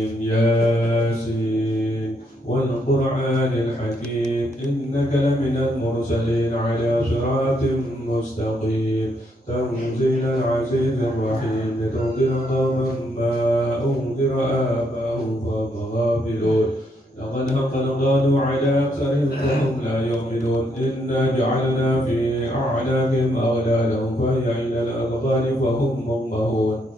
ياسين والقرآن الحكيم إنك لمن المرسلين على صراط مستقيم تنزيل العزيز الرحيم لتنذر قوما ما أنذر آباؤهم فهم غافلون لقد حق القول على أكثرهم فهم لا يؤمنون إنا جعلنا في أعناقهم أغلالا فهي إلى الأذقان فهم مقمحون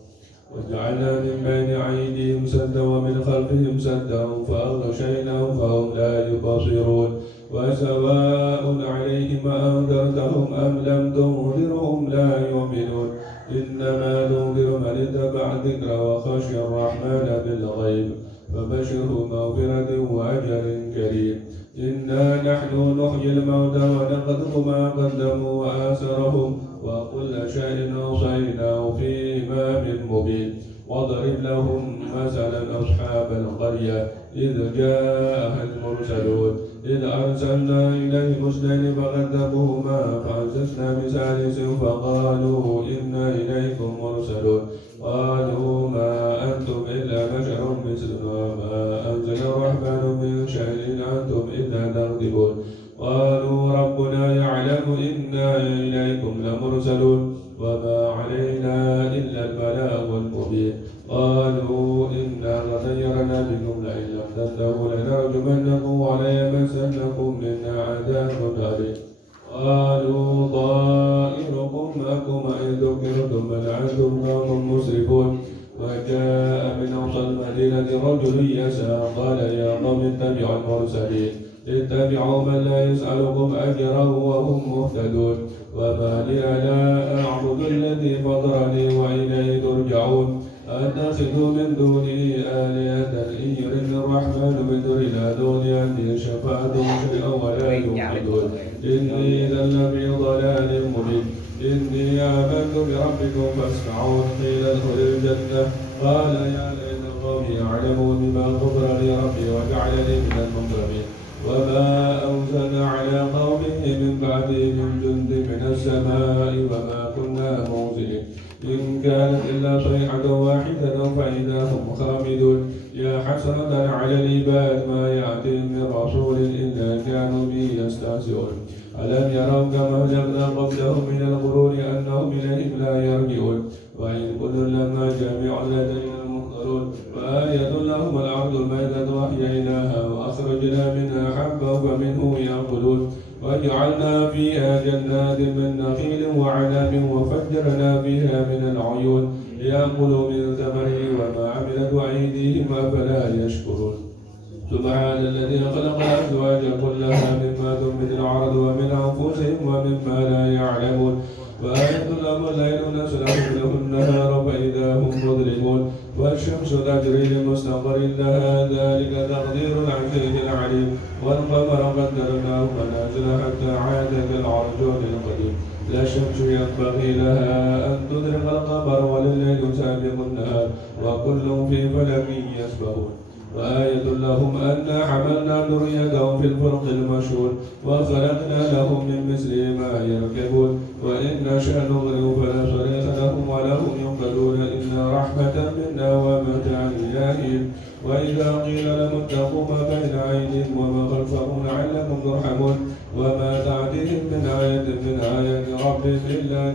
وجعلنا من بين أيديهم سدا ومن خلفهم سدا فأغشيناهم فهم لا يبصرون وسواء عليهم أنذرتهم أم لم تنذرهم لا يؤمنون إنما تنذر من اتبع الذكر وخشي الرحمن بالغيب فبشره مغفرة وأجر كريم إنا نحن نحيي الموتى ونكتب ما قدموا وآثارهم وكل شيء أوصيناه في إمام مبين واضرب لهم مثلا أصحاب القرية إذ جاءها المرسلون إذ أرسلنا إليهم اثنين فكذبوهما فعززنا بثالث فقالوا إنا إليكم مرسلون قالوا ما أنتم إلا بشر مثلنا وما أنزل الرحمن من شيء إن أنتم إلا تكذبون قالوا ربنا يعلم إنا إليكم لمرسلون وما علينا إلا البلاغ المبين قالوا إنا تطيرنا بكم لئن لم تنتهوا لنرجمنكم وليمسنكم منا عذاب أليم قالوا طائركم معكم إن ذكرتم بل أنتم قوم مسرفون وجاء من أقصى المدينة رجل يسعى قال يا قوم اتبعوا المرسلين اتبعوا من لا يسألكم أجرا وهم مهتدون وما لي لا أعبد الذي فطرني وإليه ترجعون أتخذ من دونه آلهة إن يردني الرحمن بضر لا تغني عني شفاعتهم شيئا ولا ينقذون إني إذا لفي ضلال مبين إني آمنت بربكم فاسمعون قيل ادخل الجنة قال يا ليت القوم يعلمون بما غفر لي ربي وجعلني من المكرمين وما أنزلنا على قومه من بعده من جند من السماء وما كنا منزلين إن كانت إلا صيحة واحدة فإذا هم خامدون يا حسرة على العباد ما يأتيهم من رسول إلا كانوا به يستهزئون ألم يروا كما أهلكنا قبلهم من القرون أنهم إليهم لا يرجعون وإن كل لما جميع لدينا المحضرون وآية لهم الأرض الميتة وأحييناها وأخرجنا منها حبا فمنه يأكلون وجعلنا فيها جنات من نخيل وعنب وفجرنا فيها من العيون ليأكلوا من ثمره وما عملت أيديهم أفلا يشكرون سبحان الذي خلق الأزواج كلها مما تنبت الأرض ومن أنفسهم ومما لا يعلمون وآية لهم الليل نسلخ له النهار فإذا هم مظلمون والشمس تجري لمستقر لها ذلك تقدير العزيز العليم والقمر قدرناه منازل حتى عاد كالعرجون القديم لا الشمس ينبغي لها أن تدرك القمر ولليل سابق النهار وكل في فلك يسبحون وآية لهم أنا حملنا ذريتهم في الفلك المشهور وخلقنا لهم من مثله ما يركبون وإن نشأ نغرق فلا صريخ لهم ولا هم ينقذون إلا رحمة منا ومتاعا إلى حين وإذا قيل لهم اتقوا ما بين أيديهم وما خلفهم لعلكم ترحمون وما تأتيهم من آية من آيات ربهم إلا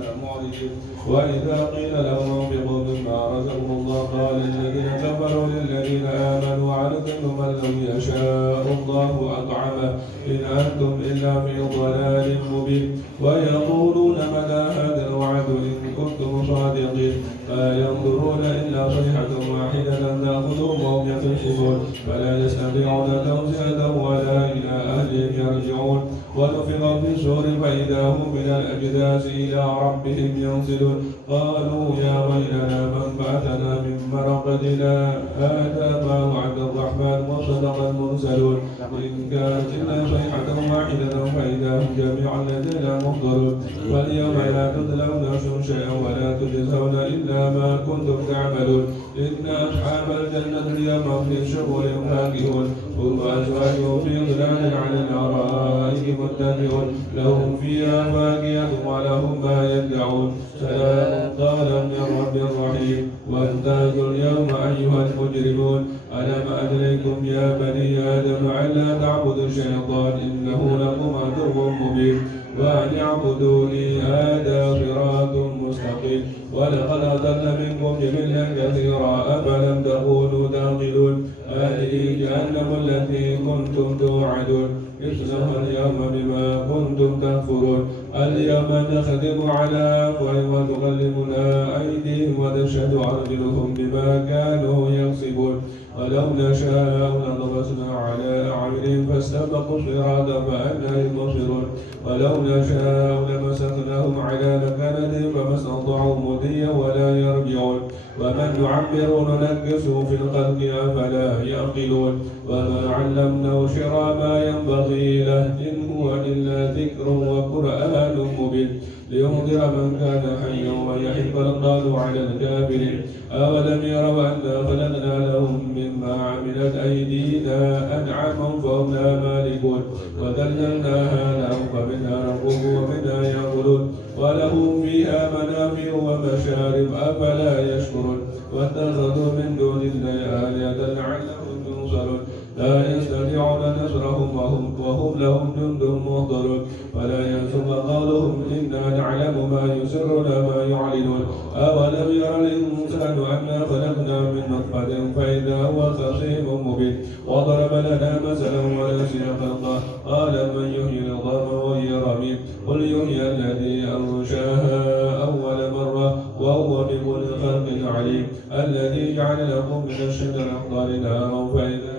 كانوا معرضين وإذا قيل لهم انفقوا مما رزقهم الله قال الذين كفروا للذين آمنوا عليكم من لم يشاء الله أطعمه إن أنتم إلا في ضلال مبين ويقولون متى هذا الوعد إن كنتم صادقين ما ينظرون إلا صيحة واحدة تأخذهم وهم يخصمون فلا يستطيعون توسعة ولا إلى أهلهم يرجعون ونفخ في الصور فإذا هم من الأجداث إلى ربهم ينزلون قالوا يا ويلنا من بعثنا من مرقدنا هذا ما وعد الرحمن وصدق المرسلون إن كانت إلا صيحة واحدة فإذا هم جميعا لدينا محضرون واليوم لا تظلمون شيئا ولا تجزون إلا ما كنتم تعملون إن أصحاب الجنة اليوم في شغل فاكهون هم وأزواجهم في ظلال على الأرائك متكئون لهم فيها فاكهة ولهم ما يدعون سلام سلطانا من رب رحيم وامتازوا اليوم أيها المجرمون ألم أدركم يا بني آدم ألا تعبدوا الشيطان إنه لكم عدو مبين وأن اعبدوني هذا صراط مستقيم ولقد أضل منكم جبلا كثيرا أفلم تكونوا تعقلون هذه جهنم التي كنتم توعدون اصلوها اليوم بما كنتم تكفرون اليوم نختم على أفواههم وتكلمنا أيديهم وتشهد أرجلهم بما كانوا يكسبون ولو نشاء لطمسنا على أعينهم فاستبقوا الصراط فأنى يبصرون ولو نشاء لمسخناهم على مكانتهم فما استطاعوا مضيا ولا يرجعون ومن نعمر ننكسه في الخلق أفلا يعقلون وما علمناه شرع ما ينبغي له إن هو إلا ذكر وقرآن مبين لينذر من كان حيا ويحق القول على الكافرين أولم يروا أنا خلقنا لهم مما عملت أيدينا أنعاما فهم لا مالكون وذللناها لهم فمنها ركوب ومنها يأكلون ولهم فيها منافع ومشارب أفلا يشكرون واتخذوا من دون الله آلهة لعلهم ينصرون لا يستطيعون نصرهم وهم لهم جند محضرون فلا ينسب قولهم إنا نعلم ما يسرون ما يعلنون أولم ير الإنسان أنا خلقنا من نطفة فإذا هو خصيم مبين وضرب لنا مثلا ونسي خلقه قال من يحيي العظام وهي رميم قل يحيي الذي أنشاها أول مرة وهو بكل خلق عليم الذي جعل لكم من الشجر الأخضر نارا فإذا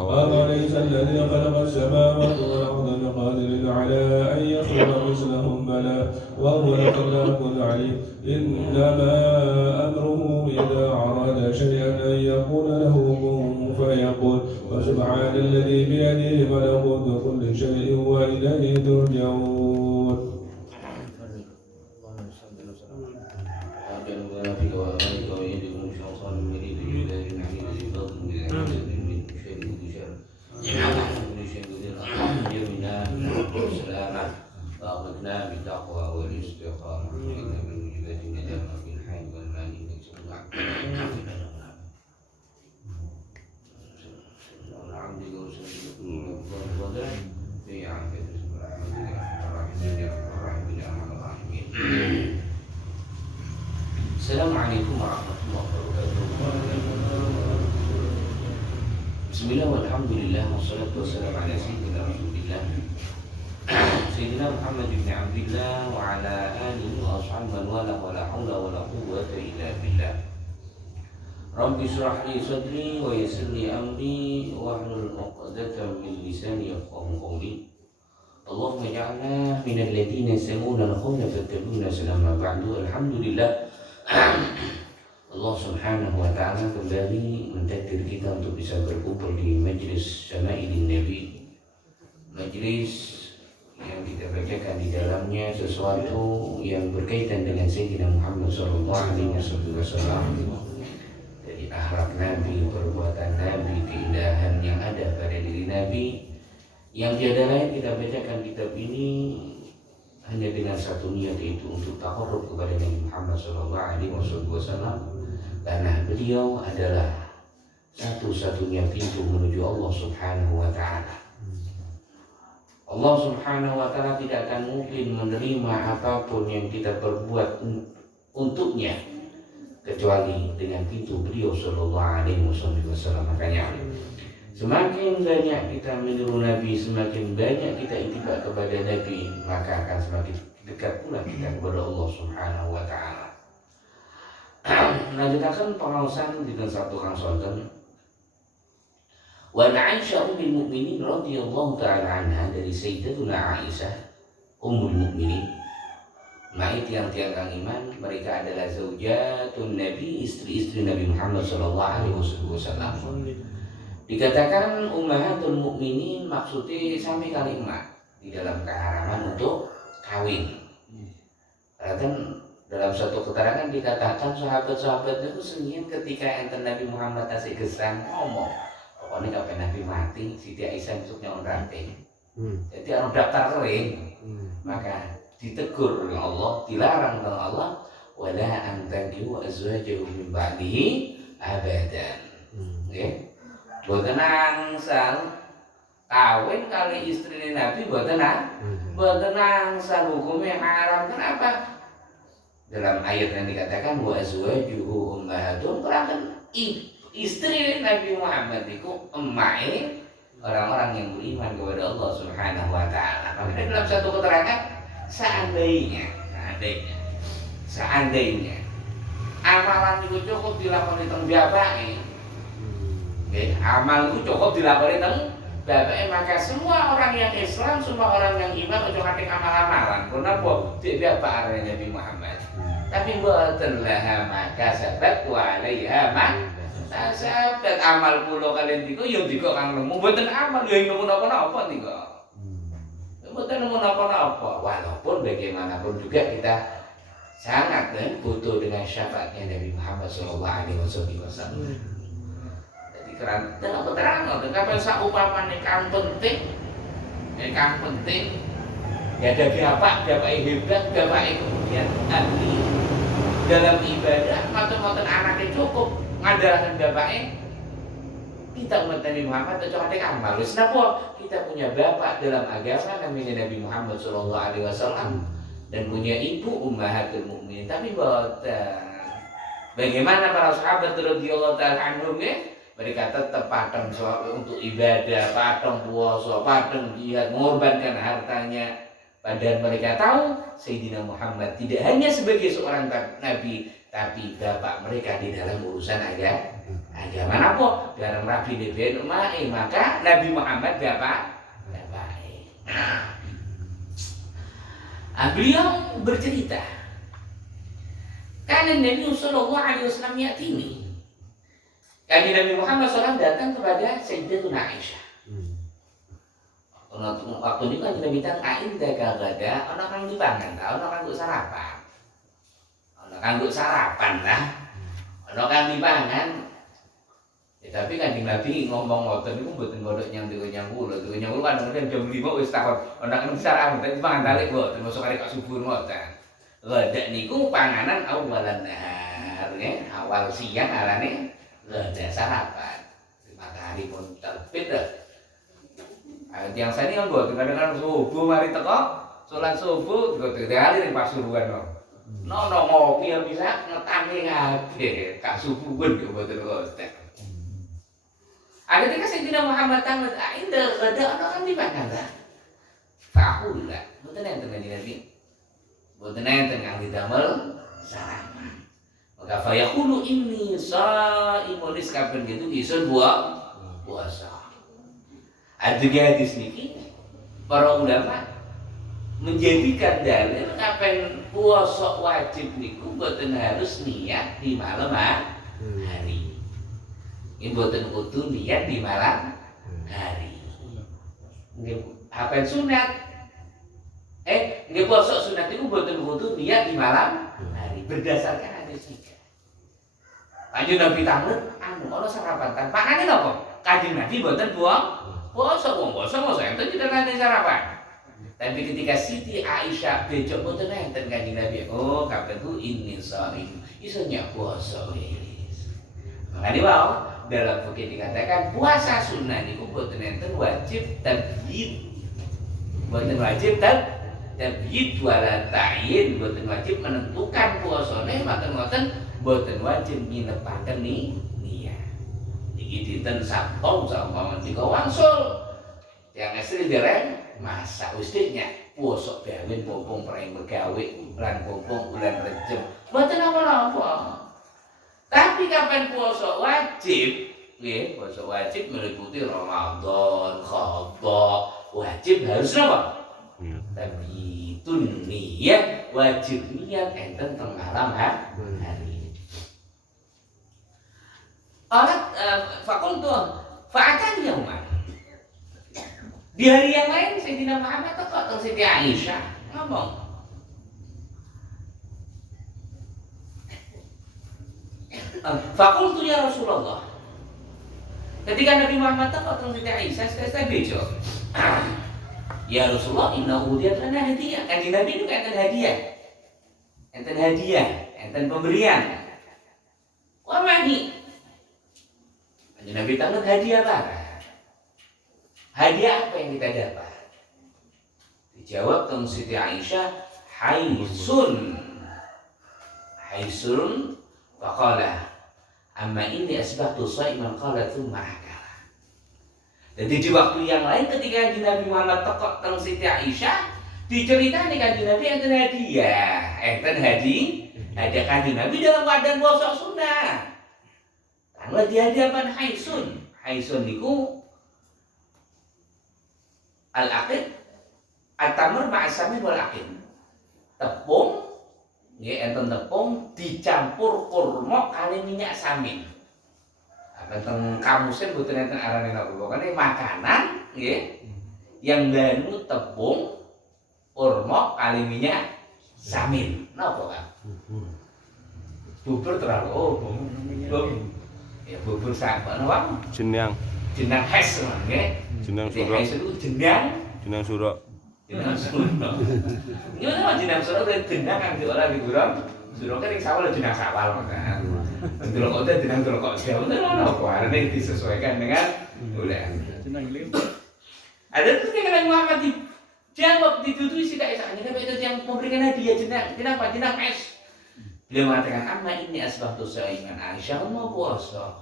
أوليس الذي خلق السماوات والأرض بقادر على أن يخلق مثلهم بلى وهو الخلاق العليم إنما أمره إذا أراد شيئا أن يقول له كن فيقول وسبحان الذي بيده ملكوت كل شيء وإليه ترجعون. وأغننا بالتقوى والاستقامة إن من وجبات الندم في الحي والمال والعبد والصدر في عافية السلام عليكم ورحمة الله وبركاته. بسم الله والحمد لله والصلاة والسلام على سيدنا رسول الله Sayyidina Muhammad bin Abdillah wa ala alihi wa ashabihi man wala wa la hawla wa la quwwata illa billah. Rabbi shrah li sadri wa yassir li amri wa hlul 'uqdatam min lisani yafqahu qawli. Allahumma ij'alna minal ladzina yastami'una al-qawla fattabi'una salama ba'du. Alhamdulillah. Allah Subhanahu wa ta'ala kembali mentakdir kita untuk bisa berkumpul di majlis Syama'ilin Nabi, majlis yang kita bacakan di dalamnya sesuatu yang berkaitan dengan Sayyidina Muhammad sallallahu alaihi wasallam, dari akhlak Nabi, perbuatan Nabi, keindahan yang ada pada diri Nabi. Yang tiada lain kita bacakan kitab ini hanya dengan satu niat, yaitu untuk taqarrub kepada Nabi Muhammad sallallahu alaihi wasallam, karena beliau adalah satu-satunya pintu menuju Allah Subhanahu wa ta'ala. Allah Subhanahu wa ta'ala tidak akan mungkin menerima apapun yang kita perbuat untuknya kecuali dengan pintu beliau sallallahu alaihi wasallam. Makanya semakin banyak kita meniru Nabi, semakin banyak kita ittiba kepada Nabi, maka akan semakin dekat pula kita kepada Allah Subhanahu wa ta'ala. Lanjutkan pengawasan dengan satu rangsangan. Wa Aisyah ummul mukminin radhiyallahu ta'ala anha, dari Sayyidatuna Aisyah ummul mukminin, ma'it yang tiang iman, mereka adalah zaujatun Nabi, istri-istri Nabi Muhammad sallallahu alaihi wasallam. Dikatakan ummahatul mukminin maksudnya sampai kali emak di dalam keharaman untuk kawin. Kan dalam satu keterangan dikatakan sahabat-sahabat itu sengit ketika enten Nabi Muhammad tasik gesang ngomong, pokoknya kapan Nabi mati, Siti Aisyah besoknya orang ranting. Jadi orang daftar kering. Maka ditegur oleh Allah, dilarang oleh Allah, wala an tankihu azwajahu min ba'dihi abadan. Nggih. Boten angsal kawin kali istri Nabi, boten angsal hukumnya haram. Kenapa? Dalam ayat yang dikatakan wa azwajuhu ummahatun, kelakan istri Nabi Muhammad itu emai orang-orang yang beriman kepada Allah Subhanahu wa taala. Makanya dalam satu keterangan seandainya amalan itu cukup dilakoni teng bapake. Nggih, amal itu cukup dilakoni teng bapake, maka semua orang yang Islam, semua orang yang iman ojo katik amal-amalan. Kenapa? Dik bapak arane Nabi Muhammad. Tapi boten laha maka sabat wa alaiha ma sabat. Amal kula kalian tiga ya tiga kang nemu, boten amal ya nemu napa-napa tiga. Boten nemu napa-napa. Walaupun bagaimanapun juga kita sangat butuh dengan syafaatnya Nabi Muhammad sallallahu alaihi wasallam. Jadi karena dalam keterangan kapan saupamane kang penting ya ada bapak hebat, bapak kemudian ahli dalam ibadah, mata-mata anaknya cukup ngandalkan bapaknya. Kita umat Nabi Muhammad cocok ada amal. Kenapa? Kita punya bapak dalam agama namanya Nabi Muhammad sallallahu alaihi wasallam dan punya ibu ummahatul mukminin. Tapi bagaimana para sahabat radhiyallahu taala anhum ya? Mereka tetap padang untuk ibadah, padang puasa, padang jihad, mengorbankan hartanya. Padahal mereka tahu Sayyidina Muhammad tidak hanya sebagai seorang nabi, tapi bapak mereka di dalam urusan agama. Napa? Dalam Rabi Nabi Umai, maka Nabi Muhammad bapak. Beliau bercerita, karena Nabi Sallallahu Alaihi Wasallam yatini. Kami Nabi Muhammad SAW datang kepada Sayyidatuna Aisyah. Waktu itu kan Nabi bilang ainda gada, ana kang dipangan, ana kang sarapan. Ana kang sarapan lah. Ana kang dipangan. Ya, tapi kan Nabi ngomong ngoten niku mboten godhok nyang kula kadang-kadang jam 5 wis takon, ana kang sarapan, tapi pangan balik mboten masuk arek kok subuh ngoten. Gada niku panganan awalan nahar, awal siang arane gada sarapan. Matahari pun terbit dah. Yang saya ini kan buat kadang-kadang subuh mari teko sholat subuh juga hari ning Pasuruan no ngopi bisa ngetani ngabeh kak subuhan yo mboten kostek. Ada ketika Sayyidina Muhammad tamat indah ada orang di mana ta? Fakulah, mboten enten Nabi. Mboten enten kang didamel sarapan. Maka fayaqulu inni shaimun kapan gitu isun puasa. Ada hadis niki para ulama menjadikan dalil kapan puasa wajib niku mboten harus niat di malam hari. Ini mboten kudu niat di malam hari. Nggih apa sunat? Nggih puasa sunat niku mboten kudu niat di malam hari berdasarkan hadis niki. Kanjeng Nabi tamun ana sarapan kan panane napa? Kanjeng Nabi mboten puasa mosok enten tidak nanti sarapan. Tapi ketika Siti Aisyah becok mboten enten Kanjeng Nabi. Oh, kapan tu ini shaim. Isunya puasa wis. Makanya wae dalam fikih dikatakan puasa sunnah niku mboten enten wajib tabyid. Mboten wajib tabyid wala ta'yin, mboten wajib menentukan puasane, mboten wajib nginepaken niat. Dinten Sabtu sama tiga wangsul yang istri dereng masak ustiknya puasa gawin pompong perang begawe bulan pompong bulan Rejab mboten apa-apa. Tapi kapan puasa wajib nggih puasa wajib meliputi Ramadan, qadha wajib harus apa? Tapi itu niat wajib niat enten teng malam hari. Alat fakultu fa'atan yauman. Di hari yang lain Sayyidina Muhammad atau Siti Aisyah ngomong, fakultu ya Rasulullah. Ketika Nabi Muhammad atau Siti Aisyah saya bejo. Ya Rasulullah, inna udiyat lana hadiah. Kanjeng Nabi itu enten hadiah. Enten pemberian. Wa mani. Kanjeng Nabi tangan hadiah apa? Hadiah apa yang kita dapat? Dijawab teng Siti Aisyah, haisun. Faqala amma inni asbahtu sha'iman qala thumma akala. Jadi di waktu yang lain ketika Nabi Muhammad tekok teng Siti Aisyah, diceritani Kanjeng Nabi enten hadiah. Hadiah Kanjeng Nabi dalam keadaan puasa sunnah. Karena dihadiahkan haisun. Haisun niku al-aqid at-tamr ma'asamin wal aqid. Tepung, nggih enten tepung dicampur kurma kali minyak samin. Tentang kamusnya betul enten arane napa pokoknya makanan nggih yang danu tepung kurma kali minyak samin. Napa Pak? Bubur terlalu bubur. Ya bubur sak napa? Jenang Hes nggih. jenang suro. Hes itu jenang Suro. jenang suro. Ini apa jenang suro dari jenang kan diolah di gurang. Suro kan yang sawal jenang sawal kan. Delok kok jenang delok kok jauh ono apa arene disesuaikan dengan ulah. Ada ketika Nabi Muhammad dijawab ditutui si Aisyah, itu yang memberikan hadiah jenang es. Beliau mengatakan, amma ini asbahtu sha'iman. Aisyah mau puasa.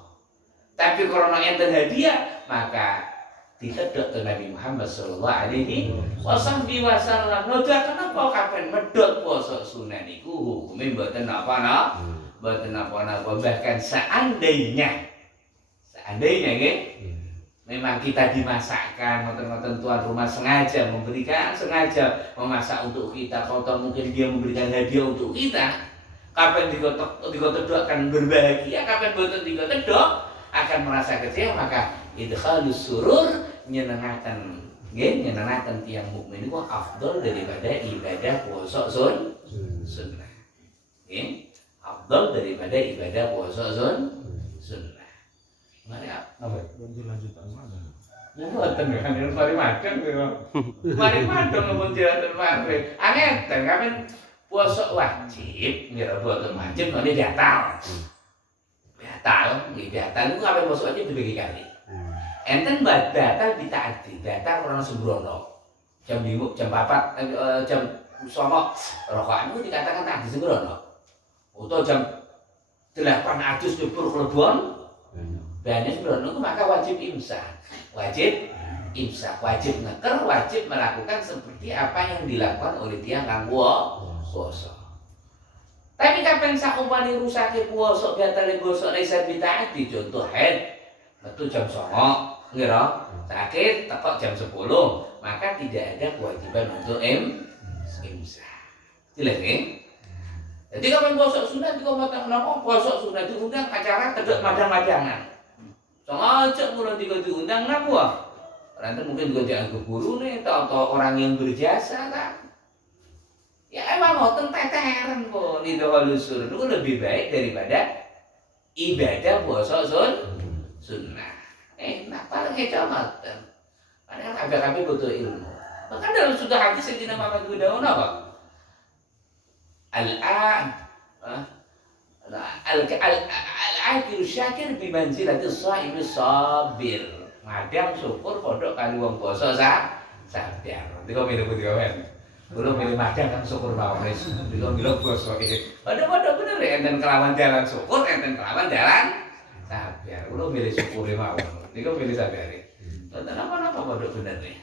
Tapi karena enten hadiah, maka ditedok ke Nabi Muhammad sallallahu alaihi wasallam. Noda kenapa kapan medot puasa sunnah niku hukume mboten napa-napa. Mboten napa-napa, bahkan seandainya nggih memang kita dimasakkan, ngoten-ngoten tuan rumah sengaja memasak untuk kita, atau mungkin dia memberikan hadiah untuk kita. Kapan dikotodokkan berbahagia, kapan boten dikotodok akan merasa kecewa, maka idkhalus surur nyenengaken tiang mukmin itu afdal daripada ibadah puasa sunnah. Nggih, afdal daripada ibadah puasa sunnah. Mari apa? Lanjutan mana? Ya boten kan mari madang kok. Mari madang lanjutan mari. Angeten kapan puasa wajib, ngira boten wajib nanti batal. Batal itu kapan puasa wajib dibagi kali. Enten batal ditaati, batal orang sembrono. Jam 5, jam 4, jam 9 rokokan itu dikatakan tak sembrono. Atau jam 8 adus nyebur klebon. Banyak sembrono maka wajib imsak. Wajib ngeker, wajib melakukan seperti apa yang dilakukan oleh tiang kang puasa. Tapi kapan saumpane rusake puasa batale puasa risa ditaati, contoh haid metu jam 09.00 ngira sakit tekok jam 10, maka tidak ada kewajiban untuk imsak. Jelas nggih? Jadi kapan puasa sunat di komatang napa puasa sunat diundang acara kedok madang-madangan. Sengaja mulai diundang napa? Nanti mungkin juga dianggap guru nih atau orang yang berjasa kan. Ya emang ngoten teteren kok di dolusur itu lebih baik daripada ibadah puasa sunnah. Nah paling ngoten. Padahal kabeh butuh ilmu. Bahkan dalam sudah hadis Sayyidina Muhammad bin Daun apa? Al-akil syakir bimanzilati shaimi sabir. Madang syukur pondok kali wong poso sabar. Dika milih putih kawen. Kulo milih madang kan syukur mawon wis. Dika milih poso iki. Padha-padha bener enten kelawan dalan syukur, enten kelawan dalan sabar. Kulo milih syukure mawon. Dika milih sabare. Enten apa-apa padha bener nih.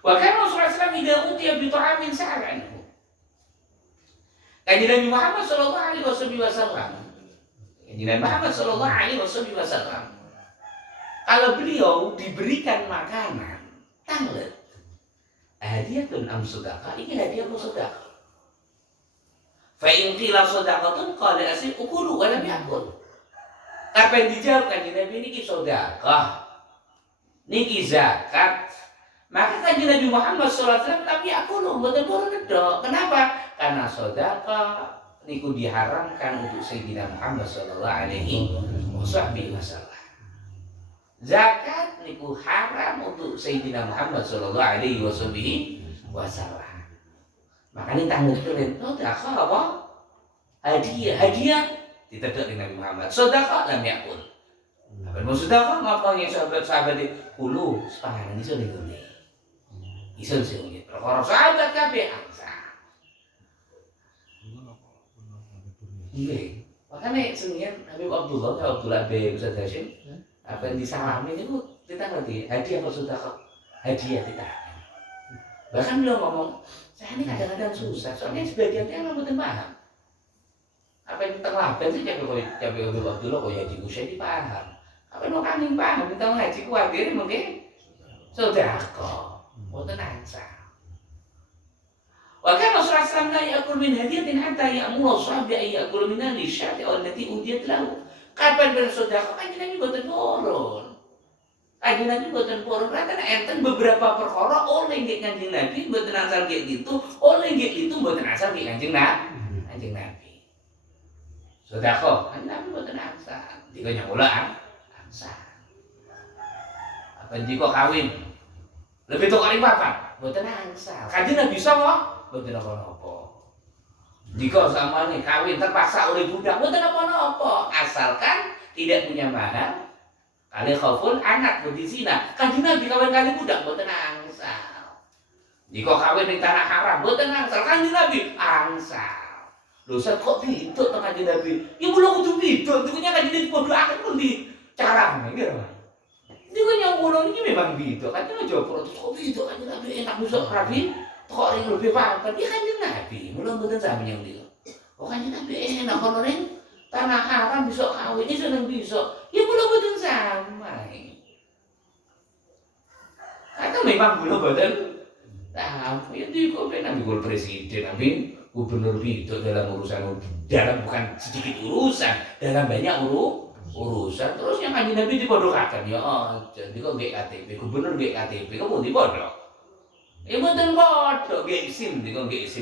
Wa kana Rasulullah sallallahu alaihi wasallam idza bi ta'amin sa'ala anhu. Kanjeng Nabi Muhammad sallallahu alaihi wasallam. Kanjeng Nabi Muhammad sallallahu alaihi wasallam. Kalau beliau diberikan makanan, tanglet. Hadiatun am sedekah, ini hadiah atau sedekah. Fa in qila sedekatun qala asy ukulu wa lam yakul. Apa yang dijawab Kanjeng Nabi niki sedekah. Niki zakat. Maka Kanjeng Nabi Muhammad sallallahu alaihi wasallam tapi aku lho mboten nedok. Kenapa? Karena sedekah niku diharamkan untuk Sayyidina Muhammad sallallahu alaihi wasallam. Zakat niku haram untuk Sayyidina Muhammad sallallahu alaihi wasallam. Makanya tanggung kalian, sedekah apa? Hadiah ditedek dengan Nabi Muhammad. Sedekah lam yakul. Apa maksud sedekah ngapanya sahabat-sahabat di kulo sepanganan iso ngene. Iso ngene. Perkara sahabat kabeh angsa. Nggih. Makanya sebenarnya Habib Abdullah bin Ustaz Hashim apa yang disalami itu kita ngerti hadiah atau sedekah? Hadiah kita. Bahkan beliau ngomong, saya ini kadang-kadang susah, soalnya sebagian dia nggak betul paham. Apa yang terlambat sih cabai Habib Abdullah kok ya jiku saya dipaham. Apa yang kami paham, kita ngaji kuatir mungkin sedekah, boten angsa. Wa kana Rasulullah sallallahu alaihi wasallam la ya'kul min hadiyatin hatta ya'muru sahabi ay ya'kul min al-syati allati udiyat lahu. Kapan bersedekah kan Nabi boten purun. Kanjeng Nabi boten purun rata enten beberapa perkara oleh nggih Kanjeng Nabi boten asal kayak gitu, oleh nggih itu boten asal kayak Kanjeng Nabi. Sedekah Kanjeng Nabi boten asal. Dika nyamula asal. Apa jika kawin lebih tok kali papat boten asal. Kanjeng Nabi bisa kok boten apa-apa. Jika sama nih kawin terpaksa oleh budak, boten apa-apa, asalkan tidak punya mahar. Kali khaufun anak budi zina. Kanjeng Nabi kawin kali budak boten angsal. Jika kawin di tanah haram boten angsal. Kanjeng Nabi angsal. Dosa kok bidok to Kanjeng Nabi? Ya belum kudu bidok, itu nya Kanjeng Nabi padha akeh pun di carane nggih. Niku nyawulo iki memang bidok. Kanjeng aja protes kok bidok Kanjeng Nabi enak besok rabi. Kok ring lebih paham, dia Kanjeng Nabi, mulai mboten sami yang dia. Oh Kanjeng Nabi enak kalau ring tanah haram bisa kawin, ini seneng bisa. Ya mulai mboten sama. Atau memang mulai mboten sama. Ya di kok Nabi gol presiden, Nabi gubernur itu dalam urusan bukan sedikit urusan, dalam banyak urusan. Terus yang Kanjeng Nabi dipodokaken ya, jadi kok GKTP, gubernur GKTP, kamu dipodok. Ya betul bodoh, gak isim,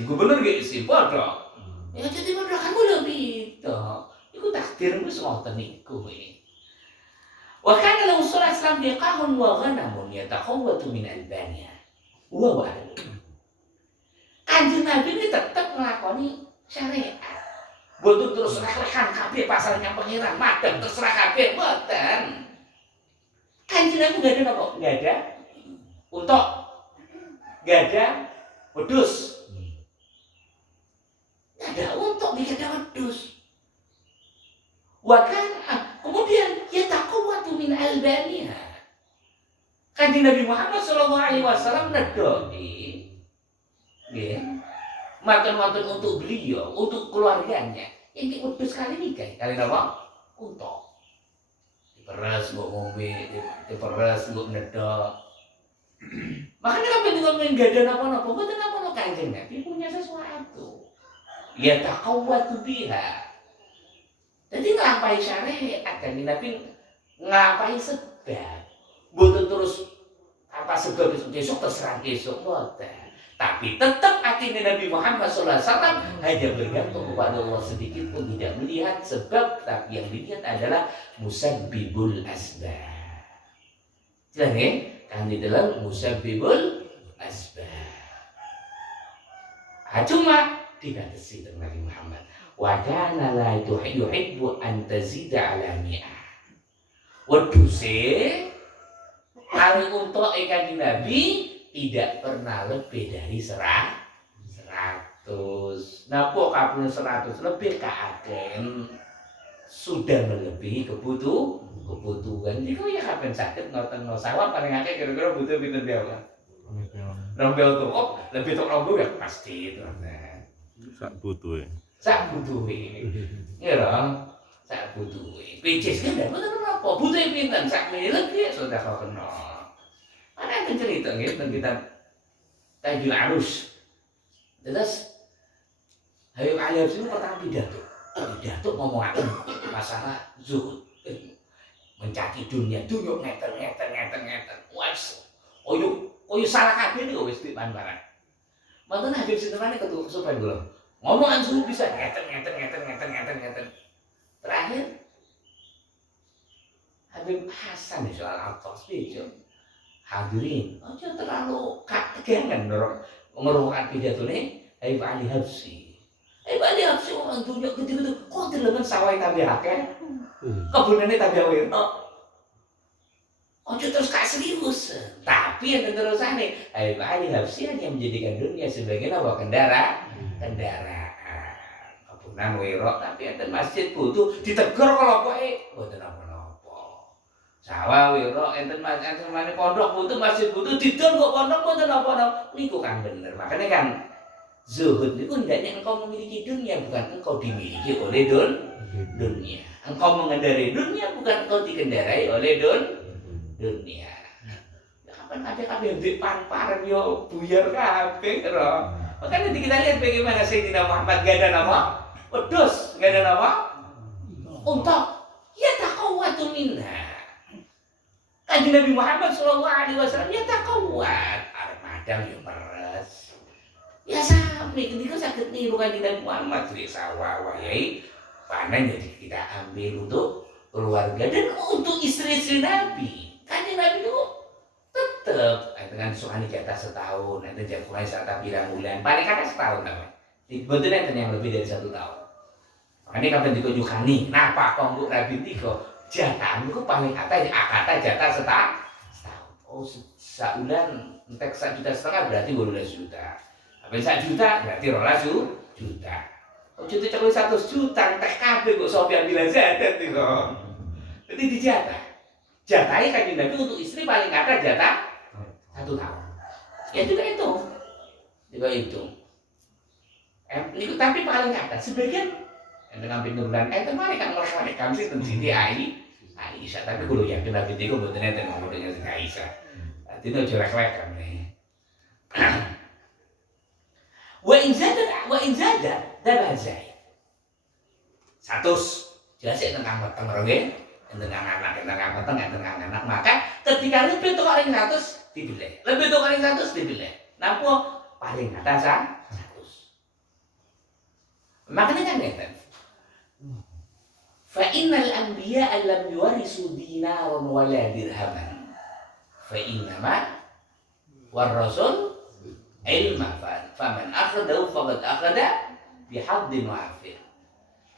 gubernur gak isim, bodoh. Ya jadi bodoh kamu lebih itu. Iku takdirmu semua teniku. Wa kana lahu sallallahu alaihi wasallam biqahun wa ghanamun yataqawwatu min albaniya. Wa ba'd. Kanjeng Nabi ini tetap nglakoni syariat. Boten terus rekan kabeh pasarnya pengiran madang terserah kabeh boten. Kanjeng Nabi enggak ada apa? Enggak ada untuk gak ada wedus. Gak ada untuk gak ada wedus. Wakan kemudian ya taqawwatu min albaniha. Kanjeng Nabi Muhammad sallallahu alaihi wasallam nedoi nggih maten-maten untuk beliau, untuk keluarganya. Yang wedus kali nikah, kali napa? Unta. Diperes mbok ngombe, diperes mbok nedok. Makanya apa dengan enggak ada napa-napa, boten napa-napa Kanjeng Nabi punya sesuatu. Ya taqawwatu biha. Jadi nglampahi syariat Kanjeng Nabi nglampahi sebab. Boten terus apa sebab besok terserah besok boten. Tapi tetap atine Nabi Muhammad sallallahu alaihi wasallam hanya bergantung kepada Allah sedikit pun tidak melihat sebab, tapi yang dilihat adalah musabbibul asbab. Jelas ya? Kan di dalam musabbibul asbab. Cuma dibatasi dengan Nabi Muhammad. Wa kana la yuhibbu an tazida ala mi'ah. Weduse kali untuk Kanjeng Nabi tidak pernah lebih dari 100. Napa kapune 100 lebih kaaken sudah melebihi kebutuhan. Jadi ya kapan sakit ngoten sawah paling akeh kira-kira butuh pinten biaya. Rombel cukup, lebih tok rombel ya pasti itu. Sak butuhe. Sak butuhe. Ya dong, sak butuhe. Picis kan ndak bener apa? Butuhe pinten sak miliar ya sudah kau kenal. Ana yang cerita nggih tentang kitab Tajul Arus. Terus Habib Ali Habsyi pertama pidato ngomongaken masalah zuhud. Mencaci dunia ngeten. Wes, oyo salah kabeh niku wis dipan barang. Mboten Habib sintenane ketu kesupen kula. Ngomongan suhu bisa ngeten. Terakhir Habib Hasan soal Atos itu hadirin, aja terlalu tegangan ngerungkat pidato nih Habib Ali Habsyi. Habib Ali Habsyi orang dunia gede-gede, kok delengen sawah tambah akeh, kebunane tambah werna. Ojo terus gak serius, tapi yang terusane Habib Ali Habsyi hanya menjadikan dunia sebagai apa kendaraan. Kebunan werok tapi enten masjid butuh ditegur kalau kowe mboten apa-apa. Sawah werok enten mane pondok butuh masjid butuh didol kok pondok mboten apa-apa. Niku kan bener. Makanya kan zuhud niku hendaknya engkau memiliki dunia bukan engkau dimiliki oleh dunia. Engkau mengendarai dunia bukan engkau dikendarai oleh dunia. Ya kapan kabeh ndek pan-paran yo buyar kabeh karo. Makanya kita lihat bagaimana Sayyidina Muhammad gak ada nama wedhus, gak ada nama unta. Ya taqawwatu minha. Kanjeng Nabi Muhammad sallallahu alaihi wasallam ya taqawwat. Arep madang yo meres. Ya sampai ketika sakit niru Kanjeng Nabi Muhammad di sawah wayahe panen jadi kita ambil untuk keluarga dan untuk istri-istri Nabi. Kanjeng Nabi itu tetap dengan sukani jatah setahun, nanti jagungan serta pirang bulan, paling kadang setahun namanya. Betul nanti yang lebih dari 1 tahun. Makanya kapan dikunjukani, napa kongkuk Nabi tiga jatah itu paling kata jatah setahun. Oh sebulan entek 1,5 juta berarti 12 juta. Apa 1 juta berarti 12 juta. Oh juta cekul 100 juta entek kabeh kok sampeyan bilang zakat itu. Jadi dijatah. Jatahnya Kanjeng Nabi untuk istri paling kata jatah 1 tahun. Ya juga itu. Tapi paling kata sebagian dengan pindulan teman kan ngelakoni kami ten Siti Aisyah tapi kulo yakin Nabi itu mboten enten ngomongnya Siti Aisyah. Dadi ojo lek-lekan. Wa in zada dabah Zaid. 100 jelas tentang weteng nggih. Tentang anak, maka ketika lebih tuh paling 100 dibeli, lebih tuh paling 100 dibeli. Napa paling atas 100. Makanya kan ngeten. Fa innal anbiya lam yuwarisu dinaran wala dirhaman. Fa innama warasul ilma faman akhadahu faqad akhada bihaddin wafir.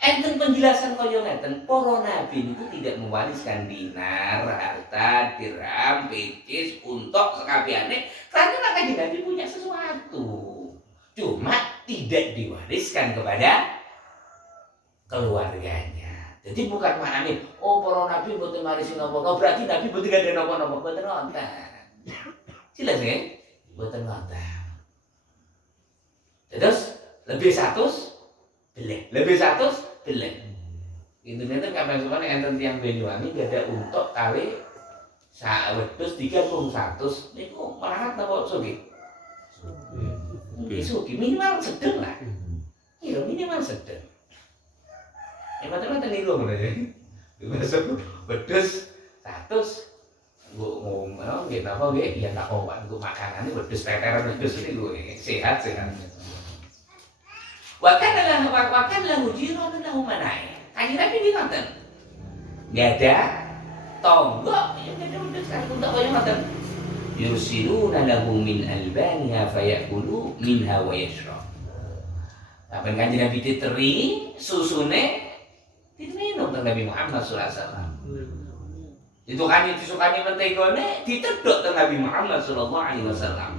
Enten penjelasan kaya ngeten, para nabi itu tidak mewariskan dinar, harta, dirham, pecis, untok sekabehane karena Kanjeng Nabi punya sesuatu. Cuma tidak diwariskan kepada keluarganya. Jadi bukan maknanya oh para nabi mboten marisi napa-napa, berarti nabi mboten gada napa-napa, mboten wonten. Jelas nggih? Mboten wonten. Terus lebih 100 beleh, lebih 100 beleh. Itu nanti kapan semuanya enten tiang Banyuwangi gak ada untuk kali wedhus 300 niku melarat napa sugih? Sugih minimal sedeng lah. Iya minimal sedeng. Macam-macam niku ngono ya. Masuk wedhus 100 ngomong nggih napa nggih ya tak owan nggo makanane wedhus teteran wedhus iki lho sehat. Wakan lahu jiran lahu manai. Kanjeng Nabi di ngoten. Enggak ada tonggo yang ada sekali untuk kaya ngoten. Yusiluna lahu min albaniha fayakulu minha wa yashrab. Kapan Kanjeng Nabi diteri susune diminum teng Nabi Muhammad sallallahu alaihi wasallam. Disukani mentegone ditedhok teng Nabi Muhammad sallallahu alaihi wasallam.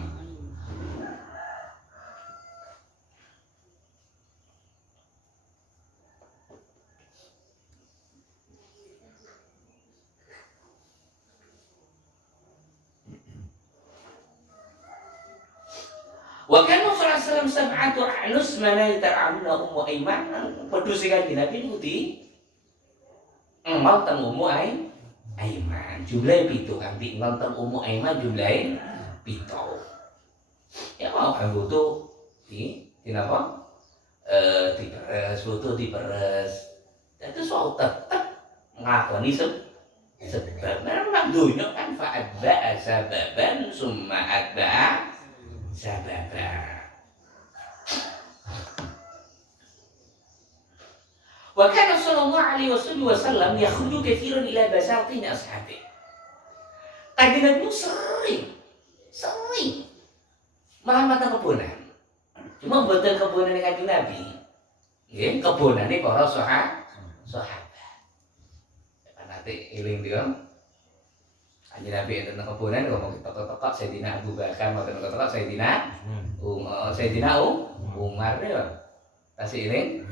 Wa kana sallallahu alaihi wasallam sab'atu ahlus manaitar'amna Ummu Aiman pedusi Kanjeng Nabi niku di emal teng Ummu Aiman jumlahe 7 kan di emal teng Ummu Aiman jumlahe 7. Ya mau anggo tu di napa? Diperes, foto diperes. Dadi sok tetep ngakoni sebab memang dunya kan fa'adba'a sababan summa atba'a sababa. Wa Wa kana sallallahu alaihi wasallam yakhruju katsiran ila basatin ashabi. Kanjeng Nabi sering melamar kebunan. Cuma mboten kebunan Kanjeng Nabi. Nggih, kebunane para sahabat. Nanti eling dia. Kanjeng Nabi enten kebunan ngomong tok-tok Sayyidina Abu Bakar, mboten tok-tok Sayyidina Umar ya. Tasih eling.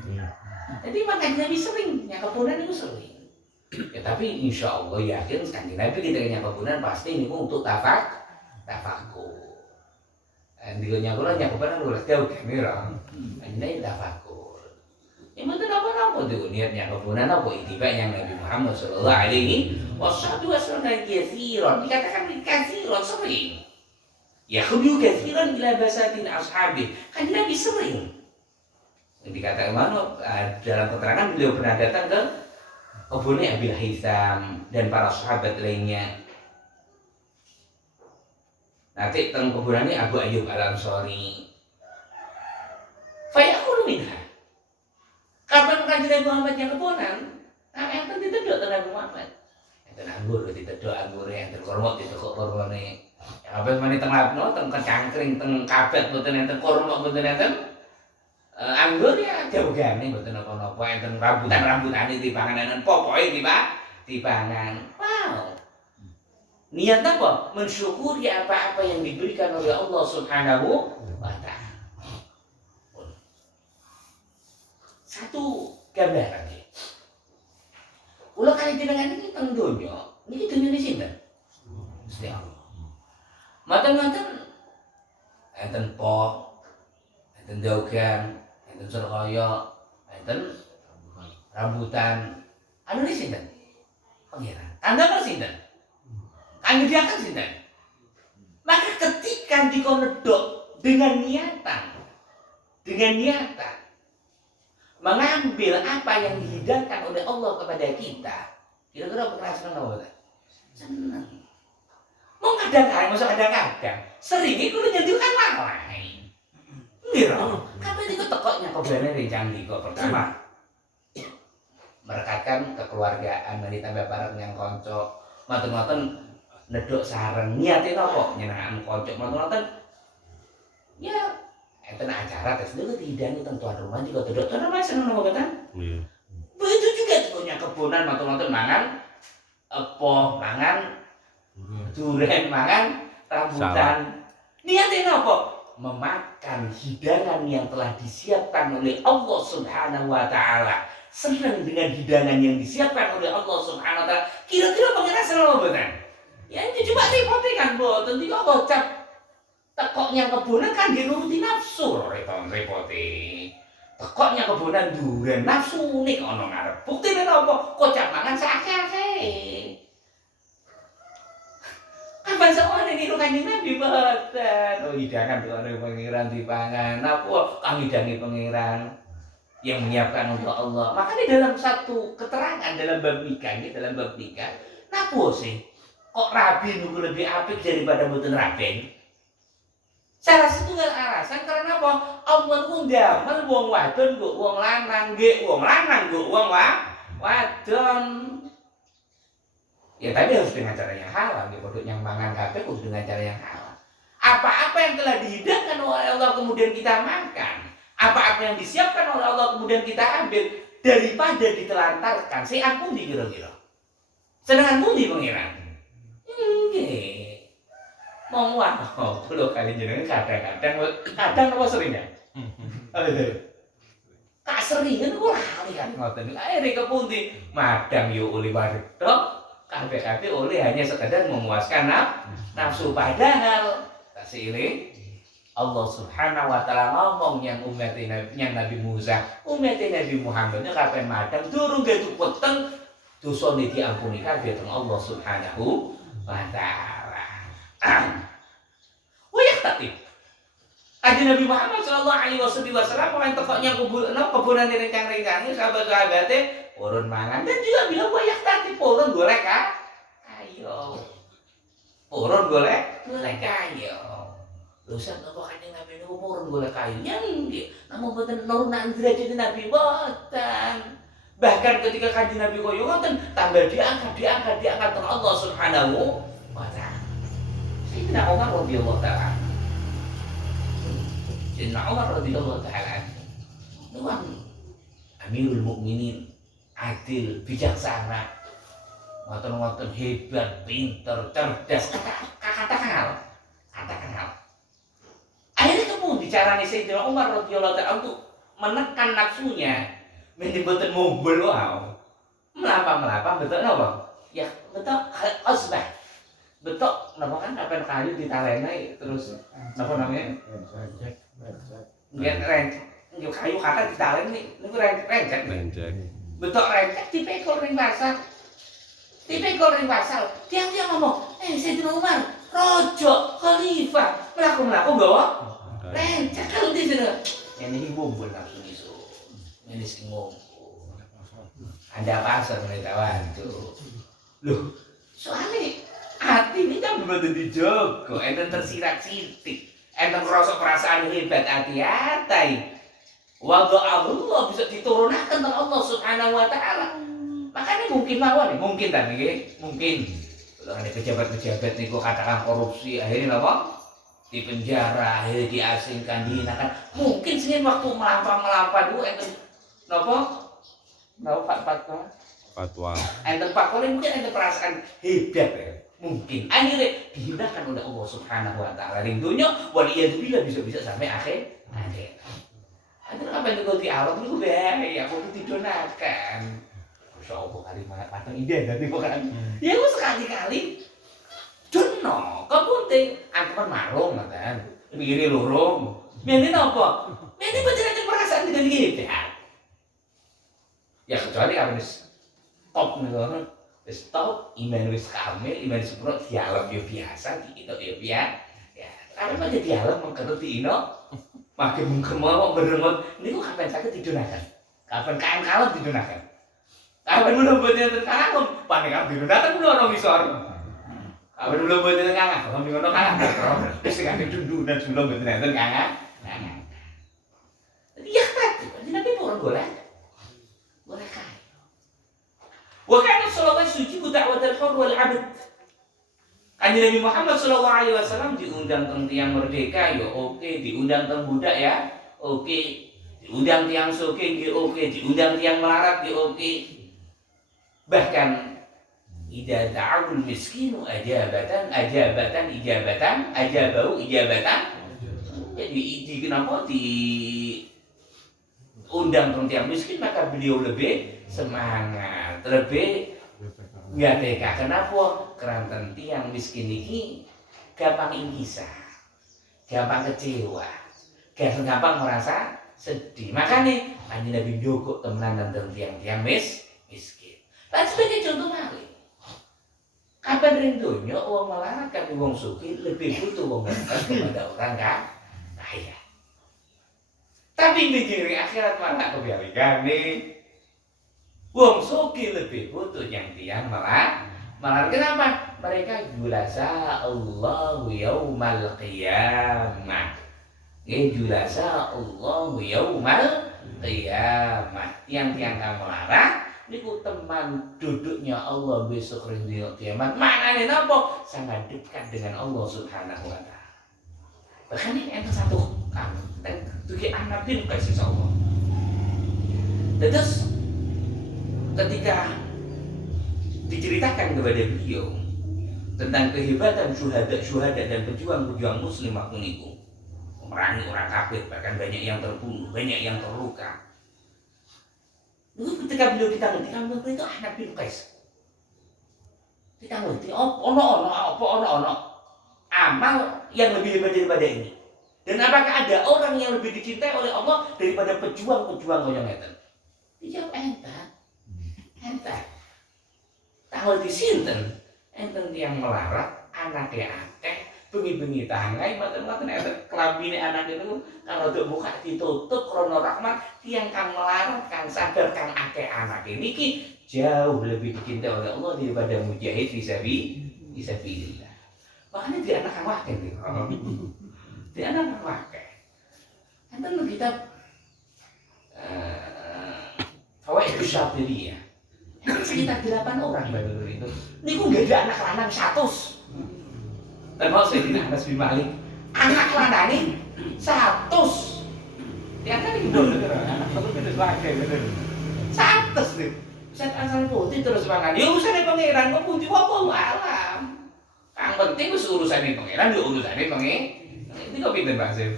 Jadi makanya Nabi sering kebunan itu sering. Ya tapi insya Allah yakin Kanjeng Nabi ketika kebunan pasti ini untuk tafakur. Di nyakuran nyakuran ulah jauh kamera. Ini tafakur. Ini betul apa-apa tuh niatnya kebunan apa itibanya Nabi Muhammad sallallahu alaihi wasallam katsiran. Dikatakan katsiran sering. Ya khudu katsiran ila basatin ashabi. Kanjeng Nabi sering. Dikatakan mana dalam keterangan beliau pernah datang ke kebunnya Abil Haitham dan para sahabat lainnya. Nanti teng kebunannya Abu Ayyub Al-Ansari. Fayaqulu minha. Kapan Kanjeng Nabi Muhammad yang kebunan? Nah, enten ditedok Nabi Muhammad. Enten anggur ditedok anggure, enten korma ditedok kormane. Apa meneh teng lapno, teng kecangkring, teng kabet mboten enten korma mboten enten. Anggur ya jawgane mboten napa-napa enten rambutan-rambutane dipangan enten pokoke dipangan. Wow. Niat apa? Mensyukuri apa-apa yang diberikan oleh Allah Subhanahu wa taala. Satu gambaran iki. Kula kali jenengan iki teng donya, niki dunyane sinten? Gusti Allah. Maten-maten enten po, enten daugan, enten surkaya, enten rambutan. Anu ini sinten? Pangeran. Anda kan sinten? Anda dia kan sinten? Maka ketika dikonedok dengan niatan mengambil apa yang dihidangkan oleh Allah kepada kita, kira-kira pernah senang apa? Senang. Mau kadang-kadang, sering itu menjadikan lain. Ngira, kabeh niku tekoknya kobane rencang niku pertama. Merekatkan kekeluargaan, ditambah bareng yang konco, maten-maten nedok sareng niate napa nyenengan konco maten-maten. Ya, enten acara tes dulu dihidangi teng tuan rumah juga dedok tuan rumah seneng napa kata? Iya. Begitu juga punya kebunan maten-maten mangan mangan duren, mangan rambutan. Niate napa? Memakan hidangan yang telah disiapkan oleh Allah Subhanahu wa taala. Senang dengan hidangan yang disiapkan oleh Allah Subhanahu wa taala. Kira-kira pangeran seneng apa mboten? Ya itu cuma repot kan mboten iki kok gocap tekoknya kebunan kan dinuruti nafsu repote. Tekoknya kebunan duren nafsu nih ono ngarep. Buktine napa? Kocap mangan sakake. Kapan soalnya niru Kanjeng Nabi mboten. Oh hidangan oleh pangeran dipangan. Napa kang hidangi pangeran yang menyiapkan untuk Allah. Makanya dalam satu keterangan dalam bab nikah, napa sih kok rabi niku lebih apik daripada mboten rabi? Salah setunggal alasan karena apa? Allah ku ndamel wong wadon nggo wong lanang, nggih wong lanang nggo wong wadon. Ya tapi harus dengan cara yang halal, nggih produk yang mangan kabeh harus dengan cara yang halal. Apa-apa yang telah dihidangkan oleh Allah kemudian kita makan, apa-apa yang disiapkan oleh Allah kemudian kita ambil daripada ditelantarkan, saya ampun kira-kira. Sedangkan pundi pangeran? Nggih. Mau wae, kalau kali jenengan kadang apa seringnya? Tak seringan kok lali kan ngoten. Akhire kepundi? Madang yo oleh wedok, kabeh-kabeh oleh hanya sekedar memuaskan nafsu padahal tak seiring Allah Subhanahu wa taala ngomong yang yang Nabi Musa, umat Nabi Muhammadnya kapan madang durung getu peteng dosane diampuni kabeh teng Allah Subhanahu wa taala. Wayak tatib. Kanjeng Nabi Muhammad sallallahu alaihi wasallam yang tokoknya kuburan rencang-rencang sahabat-sahabate purun mangan dan juga bilang wayak tatib purun golek ayo. Purun golek kayu. Dosa napa Kanjeng Nabi niku purun golek kayu. Nggih, namun boten nurunan derajat Nabi boten. Bahkan ketika kanjeng Nabi koyo ngoten tambah diangkat oleh Allah Subhanahu wa taala. Sayyidina Umar radhiyallahu taala. Sayyidina Umar radhiyallahu taala. Nuwun Amirul Mukminin, adil, bijaksana, ngoten-ngoten hebat, pinter, cerdas, kata kenal. Akhirnya kemudian caranya Sayyidina Umar radhiyallahu taala untuk menekan nafsunya. Ini betul mobil wow, melapa betul napa? Ya betul osbah, betul napa kan kapan kayu ditalenai terus napa namanya? Rencek, rencek, kayu kata ditaleni, ini rencek. Betul rencek dipekor ring pasar, Tiang ngomong, Sayyidina Umar, rojo, khalifah, melaku bawa rencek kalau di sini. Ini mobil nafsu isu. Ini singgung. Ada pasar mereka waduh. Loh, soalnya hati ini kan betul dijogo, enten tersirat-sitik, enten ngerasa perasaan hebat hati-hati. Wado Allah bisa diturunkan oleh Allah Subhanahu wa taala. Makanya mungkin mawon, mungkin kan nggih, mungkin. Kalau ada pejabat-pejabat niku katakan korupsi, akhirnya apa? Di penjara, akhirnya diasingkan, dihinakan. Mungkin sing waktu melampah dulu enten napa? Fatwa. Enten fatwa mungkin enten perasaan hebat ya. Mungkin akhirnya dihinakan oleh Allah Subhanahu wa taala ring dunya waliyadzubillah bisa sampai akhir. Enten apa yang di alam niku bae ya kudu didonakan. Masyaallah kali mateng ide dadi bukan. Ya wis sekali-kali jono, kepunting angkepan marung ngoten. Mikire lorong. Mene napa? Mene pancen perasaan dengan hebat. Ya kecuali kalau stop nih kan, stop iman wis kamil, iman sempurna dialog yo biasa, diino yo biasa. Ya, kalau pada dialog mengkerti ino, makin mau beremot, ini kok kapan sakit didonakan, kapan kain kalem didonakan, kapan belum buatnya terkalem, panik kamu didonakan belum orang misor, kapan belum buatnya terkalem, kalau minggu kangen, terus sekarang dundu dan sebelum buatnya terkalem, ya tadi, tapi orang boleh. Wa kana sallallahu alaihi wasallam da'wat al-hur wal 'abd. Kanjeng Nabi Muhammad sallallahu alaihi wasallam diundang teng tiyang merdeka ya oke, diundang teng budak ya oke, diundang tiyang soge nggih oke, diundang tiyang melarat nggih oke. Bahkan idza da'ul miskinu ajabatan ijabatan. Jadi kenapa di undang teng tiyang miskin maka beliau lebih semangat, lebih nggak tega. Kenapa? Keranten tiang miskin ini gampang ingkisah, gampang kecewa, gampang merasa sedih. Makanya kanjeng Nabi njogok temenan tentang tiang miskin. Lan sebagai contoh malih, kapan rindunya uang melarat kami uang sugih lebih butuh uang melarat kepada orang kaya. Tapi di diri akhirat mana kebalikannya? Wong sugih lebih butuh yang tiang melarat. Kenapa? Mereka julasa Allahu yaumal qiyamah. Julasa Allahu yaumal qiyamah. Tiang-tiang kang melarat niku teman duduknya Allah besok ring kiamat. Maknane napa? Sangat dekat dengan Allah Subhanahu wa taala. Bahkan ini enten satu kan tuki anak bin kasih Allah. Terus ketika diceritakan kepada beliau tentang kehebatan syuhada dan pejuang-pejuang muslim waktu itu, memerangi orang kafir, bahkan banyak yang terbunuh, banyak yang terluka. Lalu ketika beliau kita ngerti itu anak bin Qais. Kita ngerti ono amal yang lebih hebat daripada ini. Dan apakah ada orang yang lebih dicintai oleh Allah daripada pejuang-pejuang yang ngeten? Dijawab enten. Tahu di sinten? Enten yang melarat, anaknya akeh, bengi-bengi tangai, mboten enten kelambine anak itu kalau untuk muka ditutup krono rahmat, tiang kang melarat, kang sadar, kang akeh anak niki jauh lebih dicintai oleh Allah daripada mujahid fisabilillah. Makanya di anak kang akeh nih. Di anak kang akeh. Enten kita Awak itu Syabiliyah. Sekitar 8 orang baru itu. Niku nggak ada anak lanang 100. Termasuk Sayyidina Anas bin Malik. Anak lanang 100. Ternyata ini bener anak satu itu sebagai bener. 100 nih. Set asal putih terus mangan. Ya urusane pangeran kok putih wallahu alam. Yang penting wis urusane pangeran, yo urusane pangeran. Ini kok pinter Mbak Sif?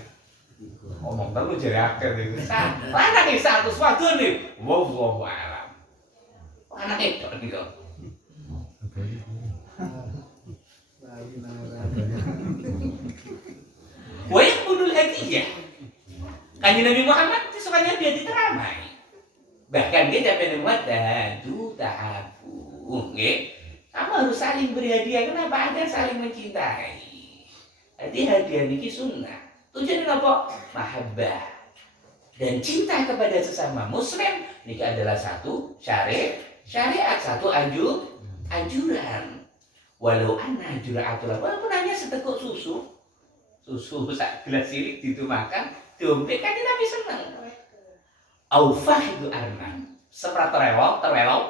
Ngomong terus jare akeh iki. Lanang 100 wadone. Wallahu alam. Anak itu nih kok. Wah, budul hadiah. Kanjeng Nabi Muhammad sukanya dia diteramai. Bahkan dia sampai wadadu tahabu. Nggih. Kamu harus saling beri hadiah. Kenapa? Agar saling mencintai. Jadi hadiah niki sunnah. Tujuannya apa? Mahabbah. Dan cinta kepada sesama muslim niki adalah satu syariat, satu anjuran. Walau anna jur'atul, walaupun hanya seteguk susu sak gelas cilik ditumakan, diombe kan Nabi seneng. Aufah itu arman, terwelok.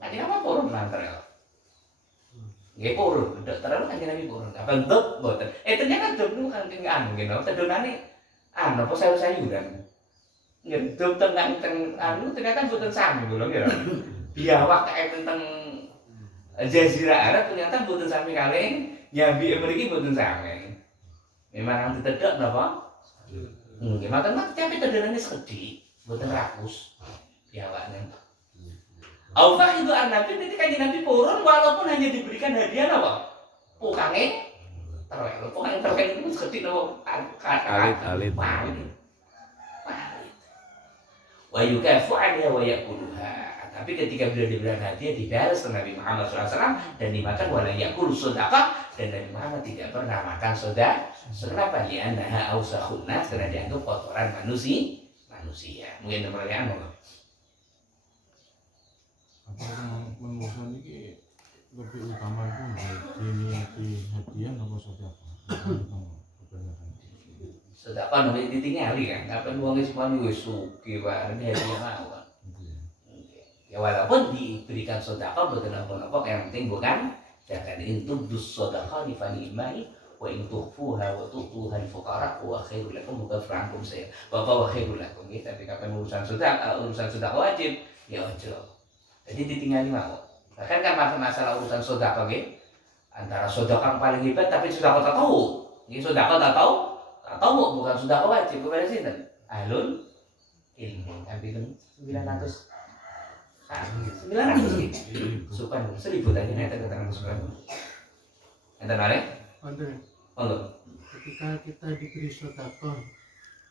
Nanti apa purun nang terwelok? Nggih purun, ndek terwelok kan Nabi purun. Apa ndek mboten? Ternyata ndek niku kan anu nggih no, tedonane apa sayur-sayuran. Nggih, ndek teng anu ternyata mboten sami kula nggih. Biawak kae tentang Jazirah Arab ternyata mboten sami kalih nyambi mriki mboten sami. Memang ang ditedhok napa? Nggih, makan tapi tedonane sekedhik, mboten rakus biawakne. Allah itu Nabi ketika Nabi purun walaupun hanya diberikan hadiah napa? Pukange terwel. Pukange terwel itu sekedhik napa? Alit. Wa yukafu 'alaiha wa yaquluha. Tapi ketika beliau diberikan hadiah dibalas oleh Nabi Muhammad SAW dan dimakan wala yakul sedekah, dan Nabi Muhammad tidak pernah makan sedekah. Kenapa? Li'annaha awsakhun nas, karena dianggap kotoran manusia. Mungkin pertanyaan apa? Apakah manusia ini lebih utama itu dimiliki hadiah atau sedekah? Sedekah nomor ditinggali kan? Apa uangnya semua nih sugih wae hadiah mawon. Ya walaupun diberikan sedekah bukan apa-apa, yang penting bukan jangan intubdus sedekah di fanimai wa intukhfuha wa tu'tuha al-fuqara wa khairul lakum mughaffarankum saya. Wa khairul lakum. Tapi kapan urusan sedekah wajib ya ojo. Jadi ditinggali mau. Bahkan kan masalah urusan sedekah nggih, antara sedekah paling hebat tapi sedekah tak tahu. Nggih sedekah tak tahu bukan sedekah wajib kepada sinten? Ahlul ilmu. Kan pinten 900 sukan 1000 tadi nanti keterangan sukan. Enten ale? Monggo. Ketika kita diberi sedekah,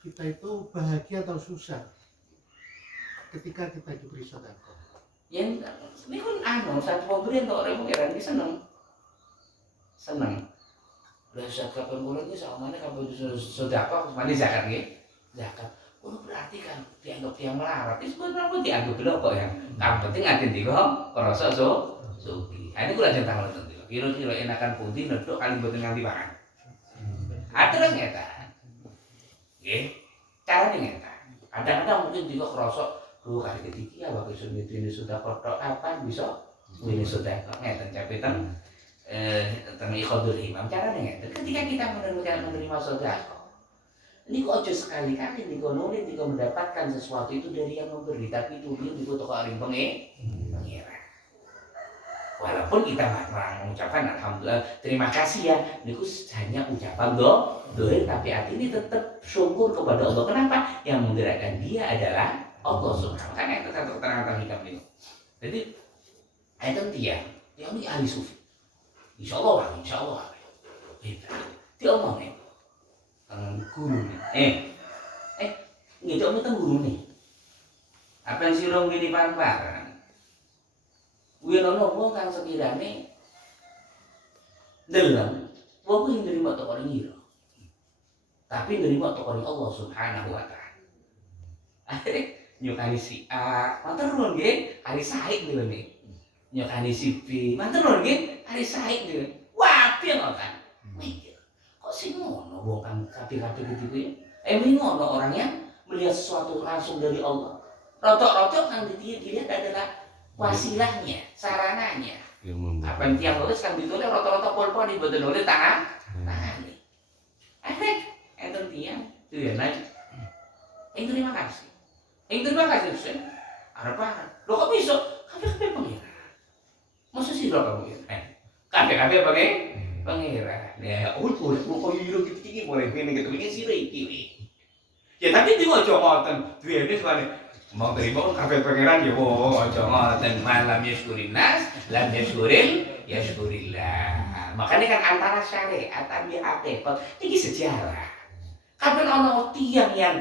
kita itu bahagia atau susah? Ketika kita diberi sedekah. Yang ini kan satu pemberi untuk orang pengiran ini seneng. Lah zakat pemulung ini sama mana kapan sedekah, mana zakat nggih? Zakat. Oh berarti kan dianggap yang melarat. Itu sebenarnya apa dianggap belum kok yang penting ngaten di kok kerasa suki. Ini kula jeneng tangan tentu. Kira-kira enakan pundi nedok kali mboten nganti pangan. Terus ngeta. Nggih. Carane ngeta. Kadang-kadang mungkin juga kerasa dulu kali ketiga waktu ini sudah kotok apa bisa ini sudah ngeten capitan tentang ikhadul imam. Carane ngeta. Ketika kita menerima sedekah, ini kok aja sekali-kali niko nulis niko mendapatkan sesuatu itu dari yang memberi, tapi itu dia niko toko aring pengira. Walaupun kita mengucapkan alhamdulillah terima kasih ya, niku hanya ucapan doa, tapi hati ini tetap syukur kepada Allah. Kenapa? Yang menggerakkan dia adalah Allah Subhanahu wa taala. Itu satu keterangan hikam ini. Jadi itu dia ini ahli sufi. Insyaallah. Dia omongnya guru nih. Ngidok meten guru nih. Apa yang sira ngene pan-pan. Kuwi ana wong kang sekirane ndeleng wong kuwi nrimo teko ngira. Tapi nrimo teko Allah Subhanahu wa taala. Akhire nyukani si A, matur nuwun nggih, ari saik niku nih. Nyukani si B, matur nuwun nggih, ari saik niku. Wah, piye kan? Kok sih ngono wong kang kabeh-kabeh gitu ya? Ngono orang yang melihat sesuatu langsung dari Allah. Rotok-rotok yang dilihat adalah wasilahnya, sarananya. Apa yang nulis kan ditulis rotok-rotok pol-pol di betul nulis tangan nih. Enten tiang tuh ya naik. Terima kasih. Terima kasih Ustaz. Apa? Lo kok bisa? Kabeh pengira. Masa sih lo kamu ya? Kabeh pakai pengira. Ya, udah kok hiro gitu boleh pengen gitu ini sih iki. Ya tapi itu aja ngoten. Duwe wis mau terima kabeh pangeran ya aja ngoten malam yaskurinnas lam yaskurillah. Makanya kan antara syariat ambil hakikat iki sejarah. Kabeh ana tiyang yang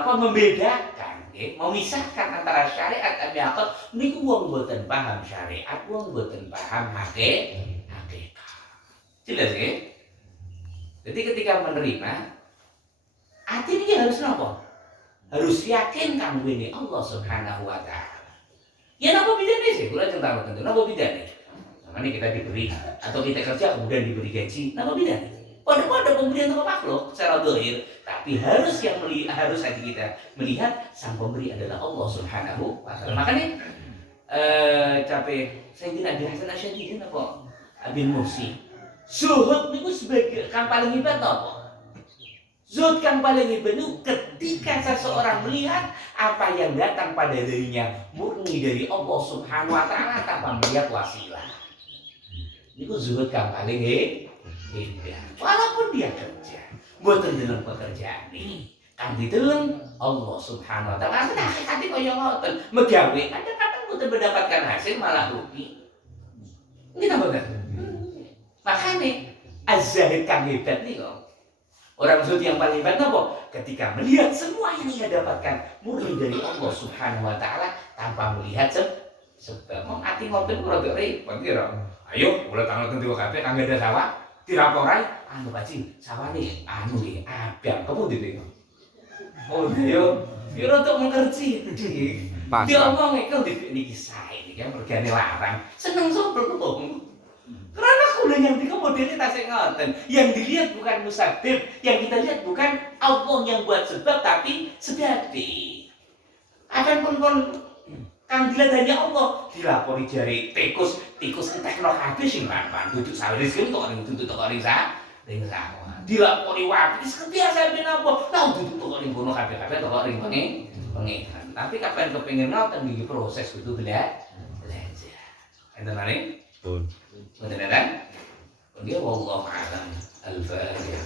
membedakan memisahkan antara syariat ambil hakikat niku wong mboten paham syariat, wong mboten paham hakikat. Jelas ya? Jadi ketika menerima hati ini harus napa? Harus yakin kanggo ini Allah Subhanahu wa taala. Ya napa bedane sih? Kula cerita tentu napa bedane? Namanya kita diberi atau kita kerja kemudian diberi gaji, napa bedane? Pada pemberian sama makhluk secara zahir, tapi harus hati kita melihat sang pemberi adalah Allah Subhanahu wa taala. Makanya Sayyidina Abi Hasan Asy'ari napa? Abil Mursi. Zuhud niku sebagai kang paling hebat napa? Zuhud yang paling hebat itu ketika seseorang melihat apa yang datang pada dirinya murni dari Allah Subhanahu wa taala tanpa melihat wasilah. Itu zuhud yang paling hebat. Walaupun dia kerja, mboten deleng pekerjaan nih, kan dideleng Allah Subhanahu wa taala. Nah, hakikate kaya ngoten, megawe kadang-kadang mboten mendapatkan hasil malah rugi. Nggih ta mboten? Makanya az-zahid kang hebat nih kok. Orang zuhud yang paling hebat apa? Ketika melihat semua yang ia dapatkan murni dari Allah Subhanahu wa taala tanpa melihat sebab ati ngoten rada repot kira. Ayo, mulai tanggal tentu kabeh kang ada sawah dilaporai anu Pak sawane anu nggih abang kepundi to. Oh, yo rada mengerti. Diomongi kok niki sae niki mergane larang. Seneng sapa kok. Karena kuliah yang tiga modelnya tasik ngoten. Yang dilihat bukan musabib, yang kita lihat bukan Allah yang buat sebab, tapi sebabi. Akan pun kang dilihat hanya Allah. Dilapori jari tikus entekno kabeh sing lan duduk sawis ki kok ning duduk kok ring sawah. Dilapori wapi wis kebiasa ben apa. Lah duduk kok ning kono kabeh kok ring pengen. Tapi kapan kepengin ngoten iki proses kudu belajar. Enten mari? Betul. Betul kan? Dia wallahu a'lam. Al-Fatihah.